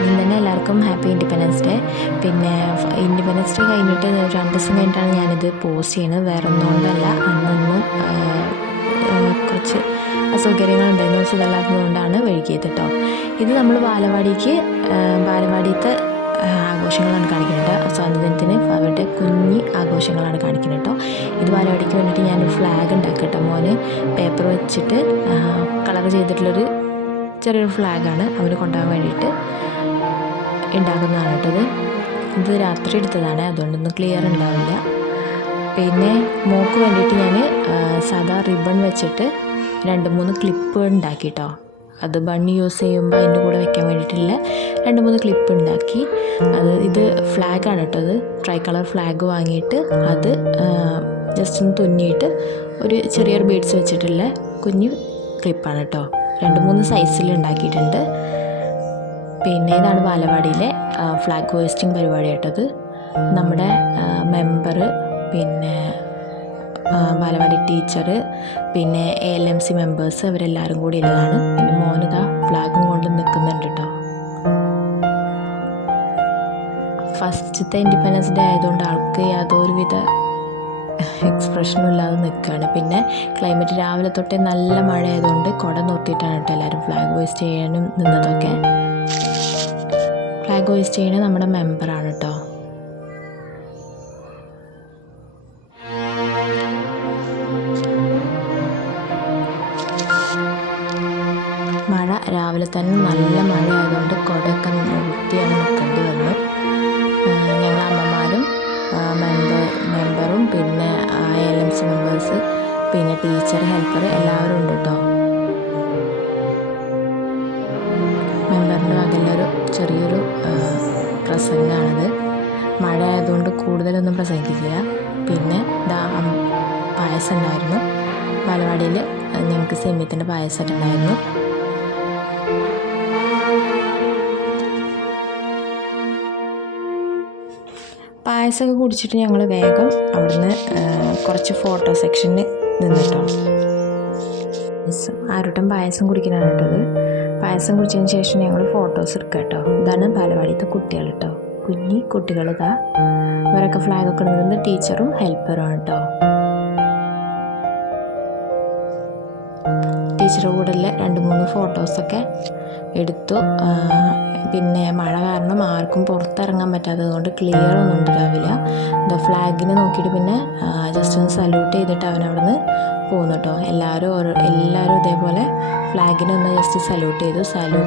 ആദ്യം തന്നെ എല്ലാവർക്കും ഹാപ്പി ഇൻഡിപെൻഡൻസ് ഡേ. പിന്നെ ഇൻഡിപെൻഡൻസ് ഡേ കഴിഞ്ഞിട്ട് 2 ദിവസം കഴിഞ്ഞിട്ടാണ് ഞാനിത് പോസ്റ്റ് ചെയ്യുന്നത്. വേറെ ഒന്നുകൊണ്ടല്ല, അന്നൊന്നും കുറച്ച് അസൗകര്യങ്ങളുണ്ടായിരുന്നു, സുഖമില്ലാത്തതുകൊണ്ടാണ് വൈകിയത് കേട്ടോ. ഇത് നമ്മൾ ബാലവാടിയത്തെ ആഘോഷങ്ങളാണ് കാണിക്കുന്നത്. സ്വാതന്ത്ര്യദിനത്തിന് അവരുടെ കുഞ്ഞി ആഘോഷങ്ങളാണ് കാണിക്കുന്നത് കേട്ടോ. ഇത് ബാലവാടിക്ക് വേണ്ടിയിട്ട് ഞാനൊരു ഫ്ലാഗ് ഉണ്ടാക്കി കേട്ടോ. മോന് പേപ്പർ വെച്ചിട്ട് കളർ ചെയ്തിട്ടുള്ളൊരു ചെറിയൊരു ഫ്ലാഗാണ് അവന് കൊണ്ടുപോകാൻ വേണ്ടിയിട്ട് ഉണ്ടാക്കുന്നതാണ് കേട്ടത്. ഇത് രാത്രി എടുത്തതാണ്, അതുകൊണ്ടൊന്നും ക്ലിയർ ഉണ്ടാവില്ല. പിന്നെ മോക്ക് വേണ്ടിയിട്ട് ഞാൻ സാധാ റിബൺ വെച്ചിട്ട് 2-3 ക്ലിപ്പ് ഉണ്ടാക്കി കേട്ടോ. അത് ബണ്ണ് യൂസ് ചെയ്യുമ്പോൾ അതിൻ്റെ കൂടെ വെക്കാൻ വേണ്ടിയിട്ടുള്ള 2-3 ക്ലിപ്പ് ഉണ്ടാക്കി. ഇത് ഫ്ലാഗാണ് കേട്ടോ. അത് ട്രൈ കളർ ഫ്ലാഗ് വാങ്ങിയിട്ട് അത് ജസ്റ്റ് ഒന്ന് തുന്നിയിട്ട് ഒരു ചെറിയൊരു ബീഡ്സ് വെച്ചിട്ടുള്ള കുഞ്ഞു ക്ലിപ്പാണ് കേട്ടോ. 2-3 സൈസിൽ ഉണ്ടാക്കിയിട്ടുണ്ട്. പിന്നെ ഇതാണ് ബാലവാടിയിലെ ഫ്ലാഗ് ഹോയിസ്റ്റിംഗ് പരിപാടി കേട്ടത്. നമ്മുടെ മെമ്പർ, പിന്നെ ബാലവാടി ടീച്ചർ, പിന്നെ ALMC മെമ്പേഴ്സ്, അവരെല്ലാവരും കൂടി ഉള്ളതാണ്. പിന്നെ മോനിതാ ഫ്ലാഗും കൊണ്ട് നിൽക്കുന്നുണ്ട് കേട്ടോ. ഫസ്റ്റത്തെ ഇൻഡിപെൻഡൻസ് ഡേ ആയതുകൊണ്ട് ആൾക്ക് യാതൊരുവിധ എക്സ്പ്രഷനും ഇല്ലാതെ നിൽക്കുകയാണ്. പിന്നെ ക്ലൈമറ്റ് രാവിലെ തൊട്ടേ നല്ല മഴ ആയതുകൊണ്ട് കുട നിർത്തിയിട്ടാണ് കേട്ടോ എല്ലാവരും ഫ്ലാഗ് ഹോയിസ്റ്റ് ചെയ്യാനും നിന്നതൊക്കെ. ഫ്ലാഗ് ഹോയിസ്റ്റ് ചെയ്യുന്നത് നമ്മുടെ മെമ്പറാണ് കേട്ടോ. മഴ രാവിലെ തന്നെ നല്ല മഴ ആയതുകൊണ്ട് കുടയൊക്കെ നിർത്തിയാണ് നിൽക്കേണ്ടി വന്നു. ഞങ്ങൾ അമ്മമാരും മെമ്പറും പിന്നെ ALMC മെമ്പേഴ്സ്, പിന്നെ ടീച്ചർ, ഹെൽപ്പർ എല്ലാവരും ഉണ്ട് കേട്ടോ. മെമ്പറിൻ്റെ വകയിലൊരു ചെറിയൊരു പ്രസംഗമാണിത്. മഴ ആയതുകൊണ്ട് കൂടുതലൊന്നും പ്രസംഗിക്കില്ല. പിന്നെ പായസം ഉണ്ടായിരുന്നു ബാലവാടിയിൽ. ഞങ്ങൾക്ക് സെമിയത്തിൻ്റെ പായസമൊക്കെ ഉണ്ടായിരുന്നു. പായസമൊക്കെ കുടിച്ചിട്ട് ഞങ്ങൾ വേഗം അവിടുന്ന് കുറച്ച് ഫോട്ടോ സെക്ഷനിൽ നിന്നിട്ടോ. ആരോട്ടം പായസം കുടിക്കാനാണ് കേട്ടത്. പായസം കുടിച്ചതിന് ശേഷം ഞങ്ങൾ ഫോട്ടോസ് എടുക്കുക കേട്ടോ. ഇതാണ് ബാലവാടിയത്തെ കുട്ടികൾ കേട്ടോ, കുഞ്ഞി കുട്ടികൾ. ഇതാ അവരൊക്കെ ഫ്ലാഗൊക്കെ ഇടുന്നത് ടീച്ചറും ഹെൽപ്പറുമാണ് കേട്ടോ. ടീച്ചറുടെ കൂടെ 2-3 ഫോട്ടോസൊക്കെ എടുത്തു. പിന്നെ മഴ കാരണം ആർക്കും പുറത്തിറങ്ങാൻ പറ്റാത്തത് കൊണ്ട് ക്ലിയർ ഒന്നും ഉണ്ടാവില്ല. ഫ്ലാഗിനെ നോക്കിയിട്ട് പിന്നെ ജസ്റ്റ് ഒന്ന് സല്യൂട്ട് ചെയ്തിട്ട് അവനവിടെ നിന്ന് പോകുന്നു കേട്ടോ. എല്ലാവരും ഇതേപോലെ ഫ്ലാഗിനെ ഒന്ന് ജസ്റ്റ് സല്യൂട്ട്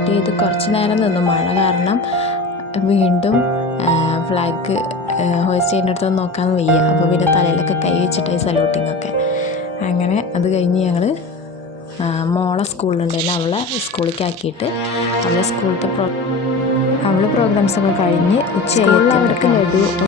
ചെയ്ത് കുറച്ച് നേരം നിന്നു. മഴ കാരണം വീണ്ടും ഫ്ലാഗ് ഹോയിസ്റ്റ് ചെയ്യുന്നിടത്തൊന്നും നോക്കാൻ വയ്യ. അപ്പോൾ പിന്നെ തലയിലൊക്കെ കൈ വെച്ചിട്ടായി സല്യൂട്ടിങ്ങൊക്കെ. അങ്ങനെ അത് കഴിഞ്ഞ് ഞങ്ങൾ മോളെ സ്കൂളിലുണ്ടായിരുന്നു, അവളെ സ്കൂളിലേക്ക് ആക്കിയിട്ട് അവളെ സ്കൂളിലത്തെ പ്രോഗ്രാംസൊക്കെ കഴിഞ്ഞ് ഉച്ചയായി അവർക്ക് ലഡു